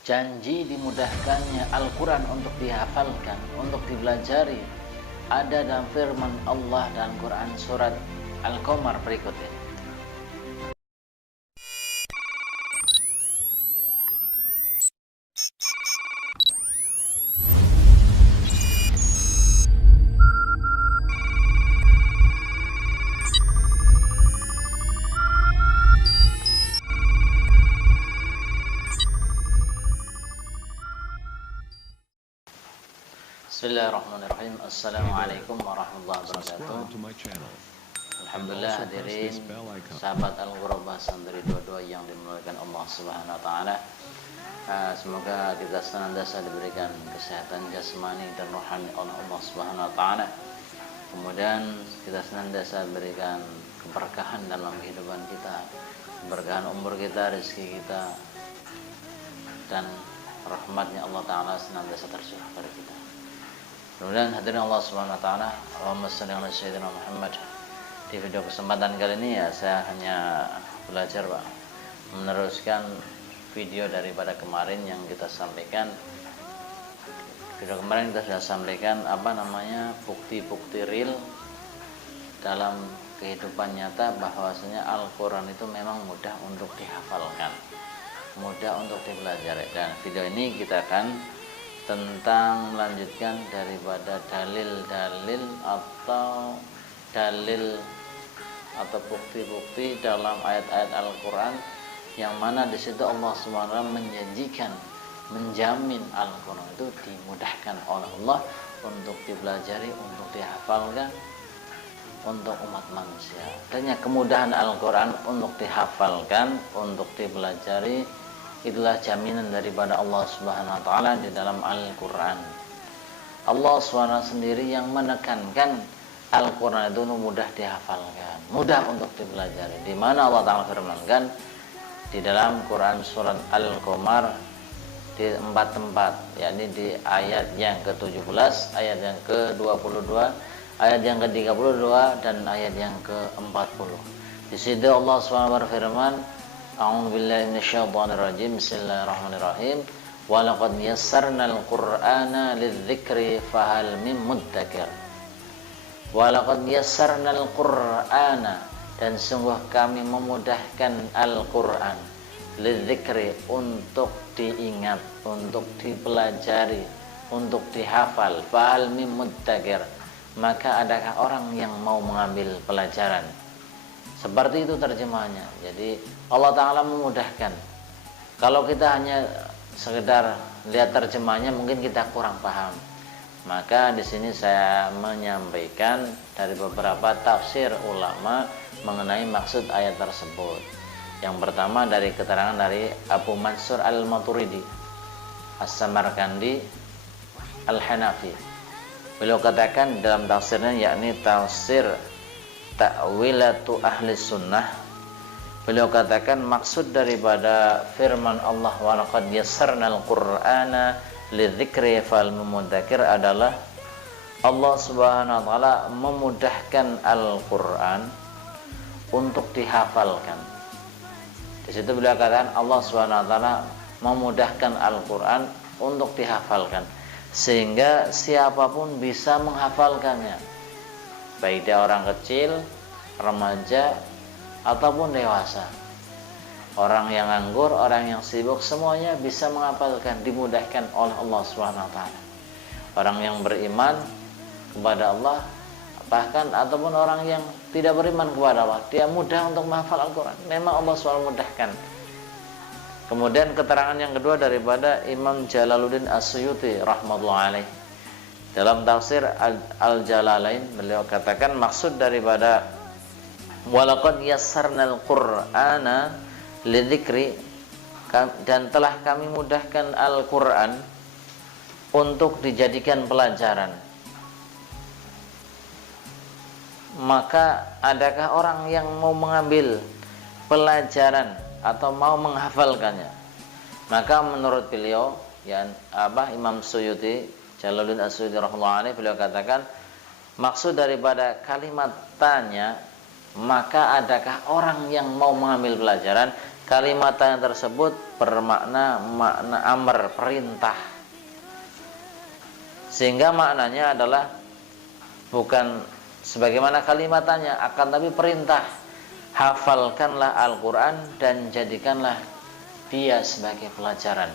Janji dimudahkannya Al-Quran untuk dihafalkan, untuk dipelajari, ada dalam firman Allah dalam Quran surat Al-Qamar berikut ini. Bismillahirrahmanirrahim. Assalamualaikum warahmatullahi wabarakatuh. Alhamdulillah hadirin sahabat Al-Ghurabah santri dua-dua yang dimuliakan Allah Subhanahu wa taala. Semoga kita senantiasa diberikan kesehatan jasmani dan rohani oleh Allah Subhanahu wa taala. Kemudian kita senantiasa diberikan keberkahan dalam kehidupan kita, keberkahan umur kita, rezeki kita, dan rahmatnya Allah taala senantiasa tercurah pada kita. Kemudian hadirin Allah Subhanahu wa taala, Allahumma shalli ala sayyidina Muhammad. Di video kesempatan kali ini ya saya hanya belajar Pak, meneruskan video daripada kemarin yang kita sampaikan. Video kemarin kita sudah sampaikan bukti-bukti real dalam kehidupan nyata bahwasanya Al-Qur'an itu memang mudah untuk dihafalkan, mudah untuk dipelajari. Dan video ini kita akan tentang melanjutkan daripada dalil-dalil atau bukti-bukti dalam ayat-ayat Al-Quran yang mana di situ Allah SWT menjanjikan, menjamin Al-Quran itu dimudahkan oleh Allah untuk dipelajari, untuk dihafalkan untuk umat manusia. Dan kemudahan Al-Quran untuk dihafalkan, untuk dipelajari, itulah jaminan daripada Allah Subhanahu wa taala di dalam Al-Qur'an. Allah SWT sendiri yang menekankan Al-Qur'an itu mudah dihafalkan, mudah untuk dipelajari. Di mana Allah taala firmankan di dalam Quran surat Al-Qamar di 4 tempat, yakni di ayat yang ke-17, ayat yang ke-22, ayat yang ke-32 dan ayat yang ke-40. Di situ Allah SWT berfirman, A'udzu billahi minasyaitonir rajim. Bismillahirrahmanirrahim. Wa laqad yassarnal Qur'ana lidzikri fahal mim muddakir. Wa laqad yassarnal Qur'ana, dan sungguh kami memudahkan Al-Qur'an lidzikri, untuk diingat, untuk dipelajari, untuk dihafal. Fahal mim muddakir, maka adakah orang yang mau mengambil pelajaran? Seperti itu terjemahannya. Jadi Allah Ta'ala memudahkan. Kalau kita hanya sekedar lihat terjemahnya mungkin kita kurang paham. Maka di sini saya menyampaikan dari beberapa tafsir ulama mengenai maksud ayat tersebut. Yang pertama dari keterangan dari Abu Mansur Al-Maturidi, As-Samarkandi, Al-Hanafi. Beliau katakan dalam tafsirnya, yakni tafsir Ta'wilatu Ahli Sunnah, beliau katakan maksud daripada firman Allah wa laqad yassarnal Qur'ana lidzikri fal mudzakir adalah Allah Subhanahu wa taala memudahkan Al-Qur'an untuk dihafalkan. Di situ beliau katakan Allah Subhanahu wa taala memudahkan Al-Qur'an untuk dihafalkan sehingga siapapun bisa menghafalkannya, baik dia orang kecil, remaja, ataupun dewasa, orang yang nganggur, orang yang sibuk, semuanya bisa menghafalkan, dimudahkan oleh Allah SWT. Orang yang beriman kepada Allah, bahkan ataupun orang yang tidak beriman kepada Allah, dia mudah untuk menghafal Al-Quran. Memang Allah SWT mudahkan. Kemudian keterangan yang kedua daripada Imam Jalaluddin As-Suyuti rahmatullahi alaih, dalam tafsir Al-Jalalain, beliau katakan maksud daripada walaqad yassarnal Qur'ana lidzikri, dan telah kami mudahkan Al-Qur'an untuk dijadikan pelajaran. Maka adakah orang yang mau mengambil pelajaran atau mau menghafalkannya? Maka menurut beliau, Imam Suyuti Jalaluddin As-Suyuti rahimahullah alaih, beliau katakan maksud daripada kalimat tanya, maka adakah orang yang mau mengambil pelajaran, kalimatnya tersebut bermakna makna amr, perintah. Sehingga maknanya adalah bukan sebagaimana kalimatnya, akan tapi perintah. Hafalkanlah Al-Quran dan jadikanlah dia sebagai pelajaran.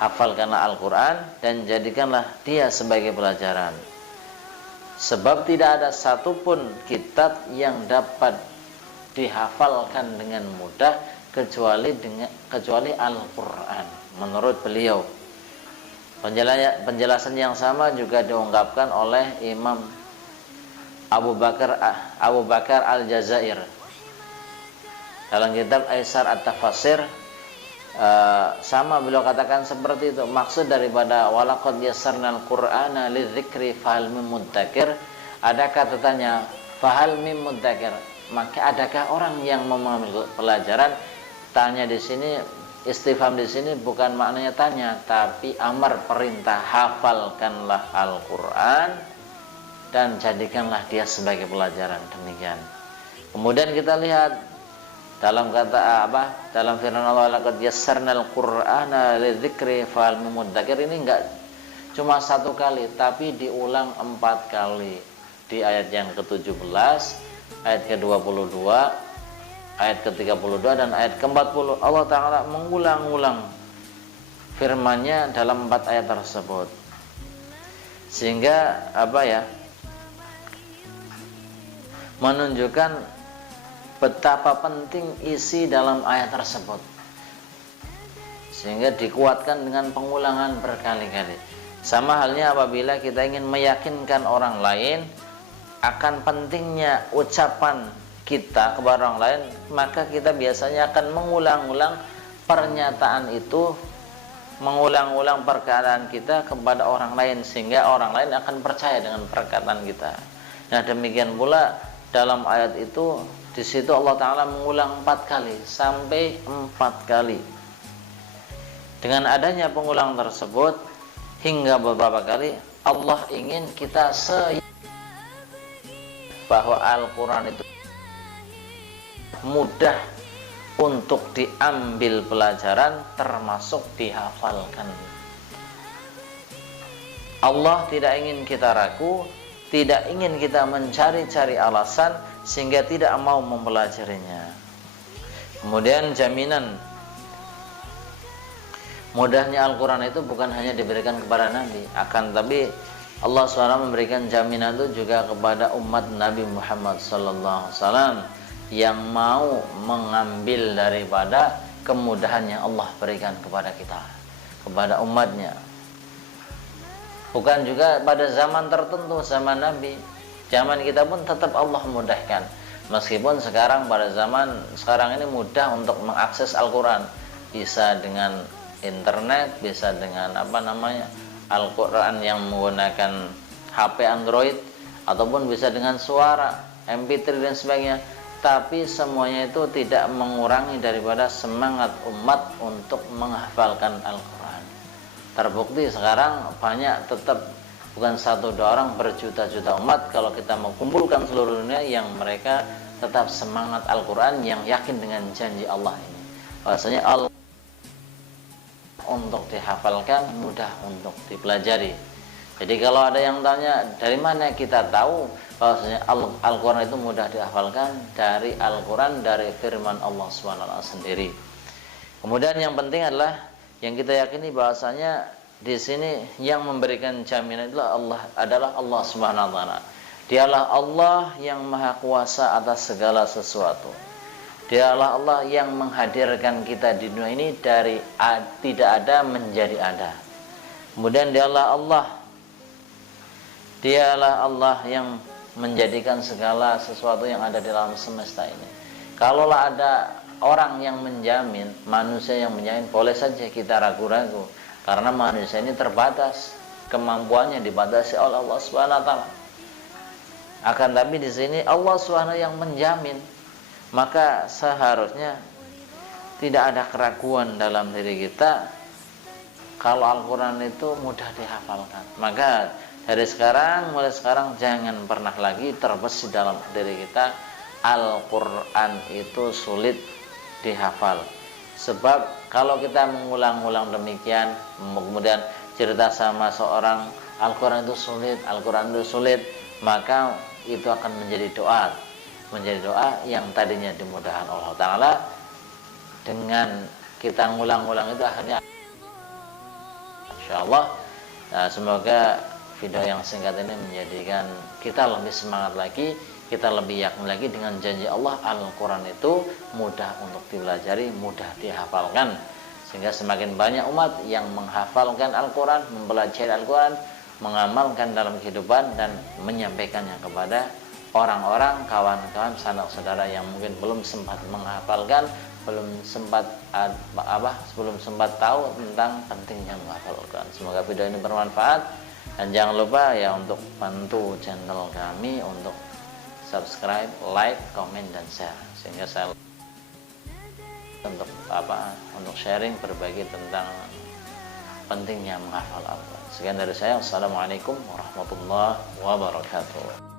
Hafalkanlah Al-Quran dan jadikanlah dia sebagai pelajaran. Sebab tidak ada satupun kitab yang dapat dihafalkan dengan mudah kecuali Al-Quran. Menurut beliau, penjelasan yang sama juga diungkapkan oleh Imam Abu Bakar Al-Jazair dalam kitab Aisar At-Tafasir. Sama beliau katakan seperti itu. Maksud daripada walaqad yassarnal qur'ana lidzikri fahal mim mudzakir, ada kata tanya fahal mim mudzakir, maka adakah orang yang memahami pelajaran? Tanya di sini, istifham di sini bukan maknanya tanya, tapi amar, perintah. Hafalkanlah Al-Qur'an dan jadikanlah dia sebagai pelajaran. Demikian. Kemudian kita lihat dalam kata apa? Dalam firman Allah, laqad yassarnal qur'ana lidzikri fahal mim mudzakir, ini enggak cuma satu kali, tapi diulang 4 kali. Di ayat yang ke-17, ayat ke-22, ayat ke-32 dan ayat ke-40. Allah Ta'ala mengulang-ulang firman-Nya dalam 4 ayat tersebut. Sehingga apa ya? Menunjukkan betapa penting isi dalam ayat tersebut, sehingga dikuatkan dengan pengulangan berkali-kali. Sama halnya apabila kita ingin meyakinkan orang lain akan pentingnya ucapan kita kepada orang lain, maka kita biasanya akan mengulang-ulang pernyataan itu, mengulang-ulang perkataan kita kepada orang lain, sehingga orang lain akan percaya dengan perkataan kita. Nah, demikian pula dalam ayat itu, di situ Allah Ta'ala mengulang 4 kali sampai 4 kali. Dengan adanya pengulang tersebut hingga beberapa kali, Allah ingin kita bahwa Al-Quran itu mudah untuk diambil pelajaran, termasuk dihafalkan. Allah tidak ingin kita ragu, tidak ingin kita mencari-cari alasan sehingga tidak mau mempelajarinya. Kemudian jaminan mudahnya Al-Quran itu bukan hanya diberikan kepada Nabi, akan tapi Allah SWT memberikan jaminan itu juga kepada umat Nabi Muhammad SAW yang mau mengambil daripada kemudahan yang Allah berikan kepada kita, kepada umatnya. Bukan juga pada zaman tertentu, zaman Nabi, zaman kita pun tetap Allah mudahkan. Meskipun sekarang pada zaman sekarang ini mudah untuk mengakses Al-Quran, bisa dengan internet, bisa dengan Al-Quran yang menggunakan HP Android, ataupun bisa dengan suara, MP3 dan sebagainya. Tapi semuanya itu tidak mengurangi daripada semangat umat untuk menghafalkan Al-Quran. Terbukti sekarang banyak, tetap bukan 1-2 orang, berjuta-juta umat. Kalau kita mau kumpulkan seluruh dunia yang mereka tetap semangat Al-Quran, yang yakin dengan janji Allah ini, bahwasanya Allah untuk dihafalkan, mudah untuk dipelajari. Jadi kalau ada yang tanya dari mana kita tahu bahwasanya Al-Quran itu mudah dihafalkan, dari Al-Quran, dari firman Allah SWT sendiri. Kemudian yang penting adalah yang kita yakini bahwasanya di sini yang memberikan jaminan adalah Allah Subhanahu wa taala. Dialah Allah yang maha kuasa atas segala sesuatu. Dialah Allah yang menghadirkan kita di dunia ini dari tidak ada menjadi ada. Kemudian dialah Allah yang menjadikan segala sesuatu yang ada di alam semesta ini. Kalaulah ada orang yang menjamin, manusia yang menjamin, boleh saja kita ragu-ragu, karena manusia ini terbatas, kemampuannya dibatasi oleh Allah Subhanahu wa taala. Akan tapi di sini Allah Subhanahu yang menjamin, maka seharusnya tidak ada keraguan dalam diri kita kalau Al-Quran itu mudah dihafalkan. Maka mulai sekarang jangan pernah lagi terbesit dalam diri kita Al-Quran itu sulit dihafal. Sebab kalau kita mengulang-ulang demikian, kemudian cerita sama seorang Al-Quran itu sulit, maka itu akan menjadi doa yang tadinya dimudahkan Allah Ta'ala. Dengan kita ngulang-ulang itu akhirnya insyaallah, semoga video yang singkat ini menjadikan kita lebih semangat lagi, kita lebih yakin lagi dengan janji Allah. Al-Quran itu mudah untuk dipelajari, mudah dihafalkan, sehingga semakin banyak umat yang menghafalkan Al-Quran, mempelajari Al-Quran, mengamalkan dalam kehidupan, dan menyampaikannya kepada orang-orang, kawan-kawan, sanak-saudara yang mungkin belum sempat menghafalkan, belum sempat tahu tentang pentingnya menghafal Al-Quran. Semoga video ini bermanfaat, dan jangan lupa ya untuk bantu channel kami untuk subscribe, like, komen, dan share, sehingga saya untuk sharing, berbagi tentang pentingnya menghafal Al-Quran. Sekian dari saya. Assalamualaikum warahmatullahi wabarakatuh.